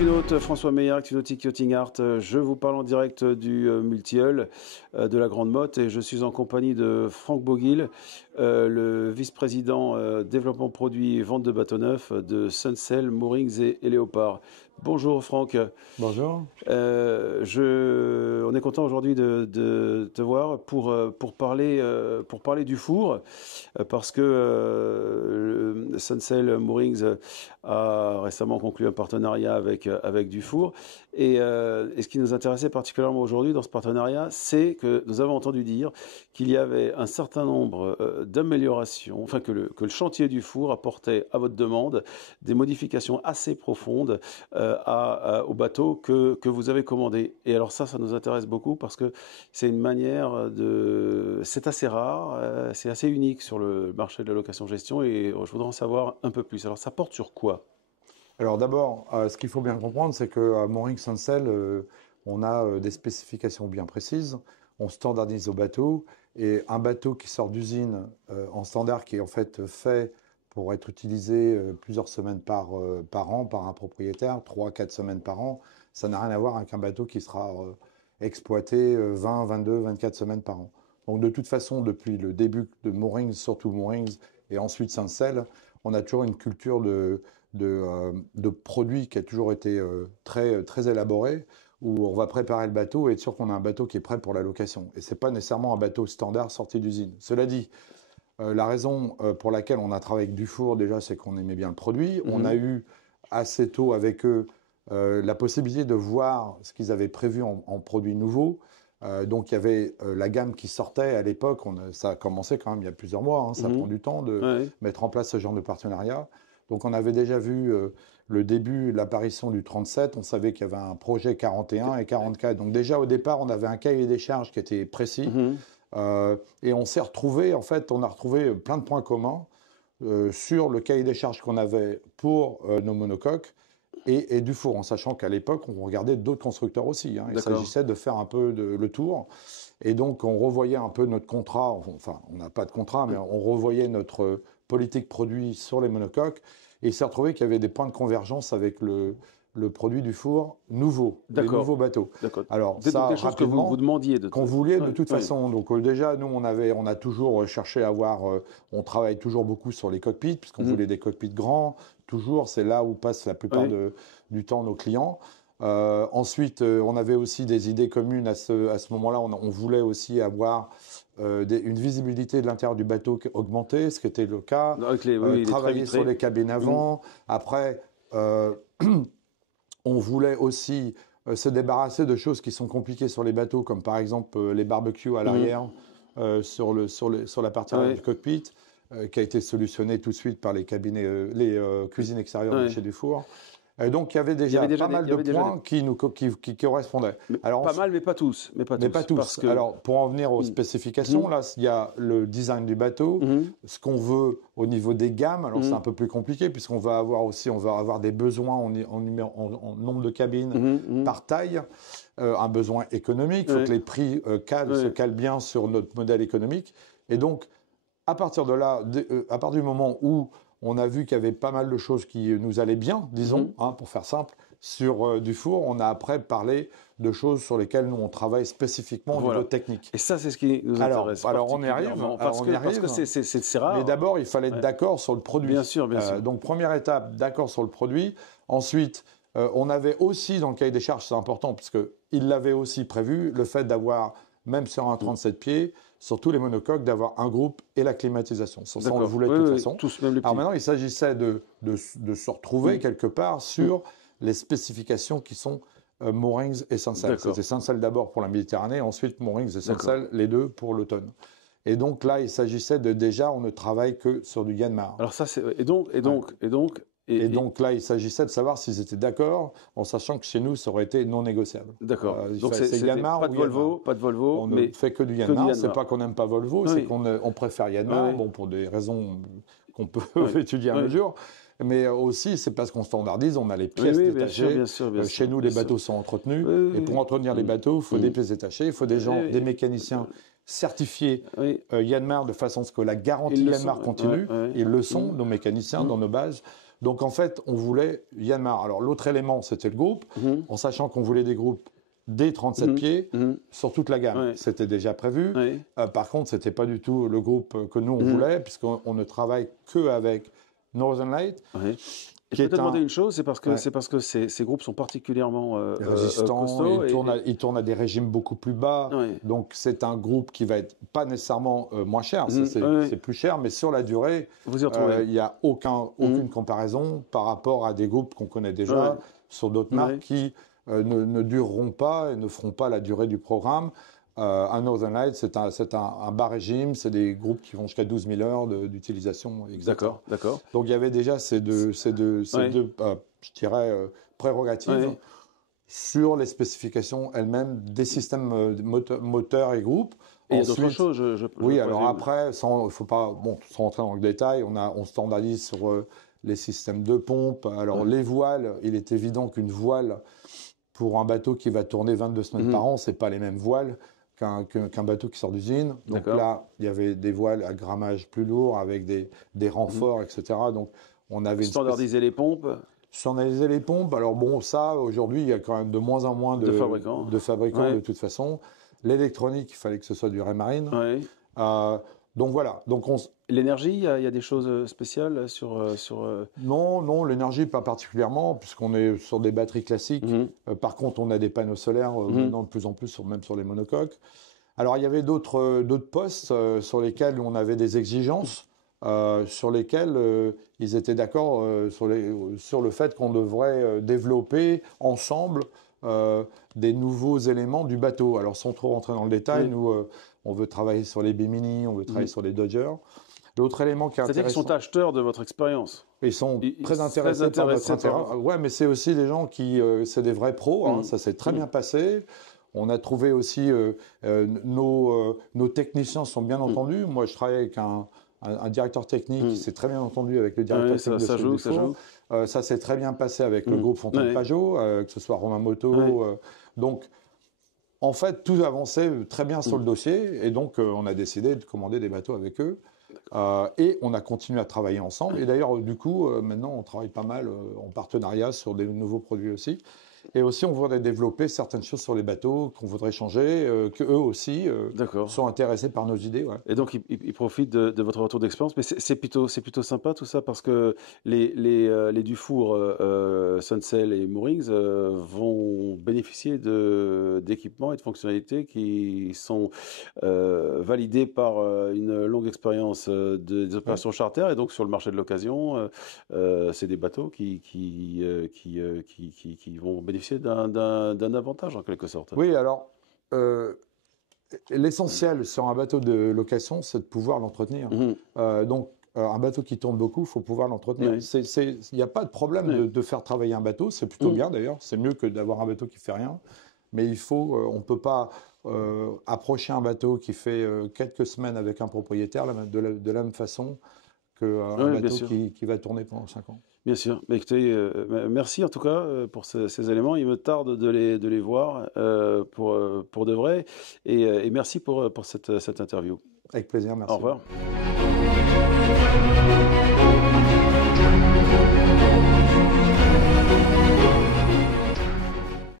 Actunaute, François Meillard, Actunautique Yachting Art. Je vous parle en direct du Multilleul de la Grande Motte et je suis en compagnie de Franck Boguil, le vice-président développement produit et vente de bateaux neufs de Sunsail, Moorings et Léopard. Bonjour Franck. Bonjour. On est content aujourd'hui de te voir pour parler Dufour parce que Sunsail Moorings a récemment conclu un partenariat avec Dufour et ce qui nous intéressait particulièrement aujourd'hui dans ce partenariat, c'est que nous avons entendu dire qu'il y avait un certain nombre d'améliorations, enfin que le chantier Dufour apportait à votre demande des modifications assez profondes au bateau que vous avez commandé. Et alors ça nous intéresse beaucoup parce que c'est une manière c'est assez rare, c'est assez unique sur le marché de la location-gestion et je voudrais en savoir un peu plus. Alors ça porte sur quoi? Alors d'abord, ce qu'il faut bien comprendre, c'est qu'à Moorings Sunsail, on a des spécifications bien précises, on standardise au bateau, et un bateau qui sort d'usine en standard, qui est en fait fait pour être utilisé plusieurs semaines par an par un propriétaire, 3-4 semaines par an, ça n'a rien à voir avec un bateau qui sera exploité 20, 22, 24 semaines par an. Donc de toute façon, depuis le début de Moorings, surtout Moorings, et ensuite Sunsail, on a toujours une culture de produits qui a toujours été très élaborée, où on va préparer le bateau et être sûr qu'on a un bateau qui est prêt pour la location. Et c'est pas nécessairement un bateau standard sorti d'usine. Cela dit, la raison pour laquelle on a travaillé avec Dufour, déjà, c'est qu'on aimait bien le produit. On a eu assez tôt avec eux la possibilité de voir ce qu'ils avaient prévu en produits nouveaux. Donc il y avait la gamme qui sortait à l'époque, ça a commencé quand même il y a plusieurs mois, hein, ça prend du temps de mettre en place ce genre de partenariat. Donc on avait déjà vu le début, l'apparition du 37, on savait qu'il y avait un projet 41 et 44. Donc déjà au départ, on avait un cahier des charges qui était précis. Et on s'est retrouvé, en fait, on a retrouvé plein de points communs sur le cahier des charges qu'on avait pour nos monocoques et Dufour, en sachant qu'à l'époque, on regardait d'autres constructeurs aussi. Hein. Il s'agissait de faire un peu le tour. Et donc, on revoyait un peu notre contrat. Enfin, on n'a pas de contrat, mais on revoyait notre politique produit sur les monocoques. Et il s'est retrouvé qu'il y avait des points de convergence avec le produit Dufour nouveau, les nouveaux bateaux. Alors, ça, des choses que vous demandiez qu'on voulait de toute façon. Donc déjà, nous, on a toujours cherché à avoir. On travaille toujours beaucoup sur les cockpits, puisqu'on voulait des cockpits grands. Toujours, c'est là où passent la plupart du temps nos clients. Ensuite, on avait aussi des idées communes à ce moment-là. On voulait aussi avoir une visibilité de l'intérieur du bateau augmentée, ce qui était le cas. Travailler sur les cabines avant. Après, on voulait aussi se débarrasser de choses qui sont compliquées sur les bateaux, comme par exemple les barbecues à l'arrière sur la partie arrière du cockpit, qui a été solutionné tout de suite par les cabinets, les cuisines extérieures de chez Dufour. Donc il y avait déjà pas mal de points qui correspondaient. Alors, pas mal, mais pas tous. Mais pas tous. Parce que... Alors pour en venir aux spécifications, là il y a le design du bateau, ce qu'on veut au niveau des gammes. Alors c'est un peu plus compliqué puisqu'on va avoir des besoins en nombre de cabines par taille, un besoin économique. Il faut que les prix se calent bien sur notre modèle économique. Et donc à partir de là, à partir du moment où on a vu qu'il y avait pas mal de choses qui nous allaient bien, disons, pour faire simple, sur Dufour. On a après parlé de choses sur lesquelles nous, on travaille spécifiquement au niveau technique. Et ça, c'est ce qui nous intéresse. Alors on y arrive. Parce que c'est rare. Mais d'abord, il fallait être d'accord sur le produit. Bien sûr, bien sûr. Donc, première étape, d'accord sur le produit. Ensuite, on avait aussi, dans le cahier des charges, c'est important, parce qu'il l'avait aussi prévu, le fait d'avoir, même sur un 37 pieds, sur tous les monocoques, d'avoir un groupe et la climatisation. Ça, on le voulait de toute façon. Tous, même les petits. Alors maintenant, il s'agissait de se retrouver quelque part sur les spécifications qui sont Moorings et Sunsail. C'était Sunsail d'abord pour la Méditerranée, ensuite Moorings et Sunsail, les deux pour l'automne. Et donc là, il s'agissait déjà, on ne travaille que sur du Yanmar. Alors ça, c'est et donc là, il s'agissait de savoir s'ils étaient d'accord, en sachant que chez nous, ça aurait été non négociable. D'accord. Donc c'est Yanmar pas de Volvo. On ne fait que du Yanmar. C'est pas qu'on n'aime pas Volvo, c'est qu'on préfère Yanmar. Bon, pour des raisons qu'on peut étudier à mesure. Mais aussi, c'est parce qu'on standardise, on a les pièces détachées. Bien sûr, chez nous, les bateaux sont entretenus. Et pour entretenir les bateaux, il faut des pièces détachées, il faut des mécaniciens certifiés Yanmar de façon à ce que la garantie Yanmar continue. Ils le sont, nos mécaniciens, dans nos bases, Donc en fait, on voulait Yanmar. Alors l'autre élément, c'était le groupe, en sachant qu'on voulait des groupes dès 37 pieds sur toute la gamme. Ouais. C'était déjà prévu. Oui. Par contre, ce n'était pas du tout le groupe que nous, on voulait, puisqu'on ne travaille qu'avec Northern Light. Oui. Et je peux te demander une chose, c'est parce que ces groupes sont particulièrement résistants, costauds. Ils tournent à des régimes beaucoup plus bas. Oui. Donc c'est un groupe qui va être pas nécessairement moins cher, c'est plus cher, mais sur la durée, vous y retrouvez. il n'y a aucune comparaison par rapport à des groupes qu'on connaît déjà sur d'autres marques qui ne dureront pas et ne feront pas la durée du programme. Un Northern Light, c'est un bas régime, c'est des groupes qui vont jusqu'à 12 000 heures d'utilisation. D'accord. Donc il y avait déjà ces deux je dirais, prérogatives sur les spécifications elles-mêmes des systèmes moteurs et groupes. Et il y a d'autres choses, oui, alors après, sans rentrer dans le détail, on standardise sur les systèmes de pompe. Alors les voiles, il est évident qu'une voile pour un bateau qui va tourner 22 semaines par an, c'est pas les mêmes voiles qu'un bateau qui sort d'usine. Donc là, il y avait des voiles à grammage plus lourd avec des renforts, etc. Donc on avait standardiser les pompes. Standardiser les pompes. Alors bon, ça, aujourd'hui, il y a quand même de moins en moins de fabricants de toute façon. L'électronique, il fallait que ce soit du Raymarine. Oui. Donc voilà. Donc l'énergie, il y a des choses spéciales sur... Non, l'énergie pas particulièrement, puisqu'on est sur des batteries classiques. Par contre, on a des panneaux solaires maintenant de plus en plus, même sur les monocoques. Alors, il y avait d'autres postes sur lesquels on avait des exigences, sur lesquels ils étaient d'accord sur le fait qu'on devrait développer ensemble des nouveaux éléments du bateau. Alors, sans trop rentrer dans le détail, nous, on veut travailler sur les Bimini, on veut travailler sur les Dodgers. L'autre élément qui est intéressant... C'est-à-dire qu'ils sont acheteurs de votre expérience. Ils sont très intéressés par notre intérêt. Ouais, mais c'est aussi des gens qui... c'est des vrais pros, ça s'est très bien passé. On a trouvé aussi... nos techniciens sont bien entendus. Moi, je travaille avec un directeur technique qui s'est très bien entendu avec le directeur technique ça joue. Ça s'est très bien passé avec le groupe Fontaine-Pajot, que ce soit Romain Moto. Donc, en fait, tout avançait très bien sur le dossier. Et donc, on a décidé de commander des bateaux avec eux. Et on a continué à travailler ensemble. Et d'ailleurs, du coup, maintenant, on travaille pas mal en partenariat sur des nouveaux produits aussi. Et aussi, on voudrait développer certaines choses sur les bateaux qu'on voudrait changer, qu'eux aussi sont intéressés par nos idées. Ouais. Et donc, ils profitent de votre retour d'expérience. Mais c'est plutôt sympa tout ça parce que les Dufour, Suncell et Moorings vont bénéficier d'équipements et de fonctionnalités qui sont validés par une longue expérience des opérations charter. Et donc, sur le marché de l'occasion, c'est des bateaux qui vont bénéficier d'un avantage en quelque sorte. Oui, alors l'essentiel sur un bateau de location, c'est de pouvoir l'entretenir. Donc un bateau qui tourne beaucoup, il faut pouvoir l'entretenir. Il n'y a pas de problème de faire travailler un bateau, c'est plutôt bien d'ailleurs, c'est mieux que d'avoir un bateau qui fait rien. Mais on ne peut pas approcher un bateau qui fait quelques semaines avec un propriétaire de la même façon qu'un bateau qui va tourner pendant 5 ans. Bien sûr. Mais écoutez, merci en tout cas pour ces éléments. Il me tarde de les voir pour de vrai. Et merci pour cette interview. Avec plaisir, merci. Au revoir.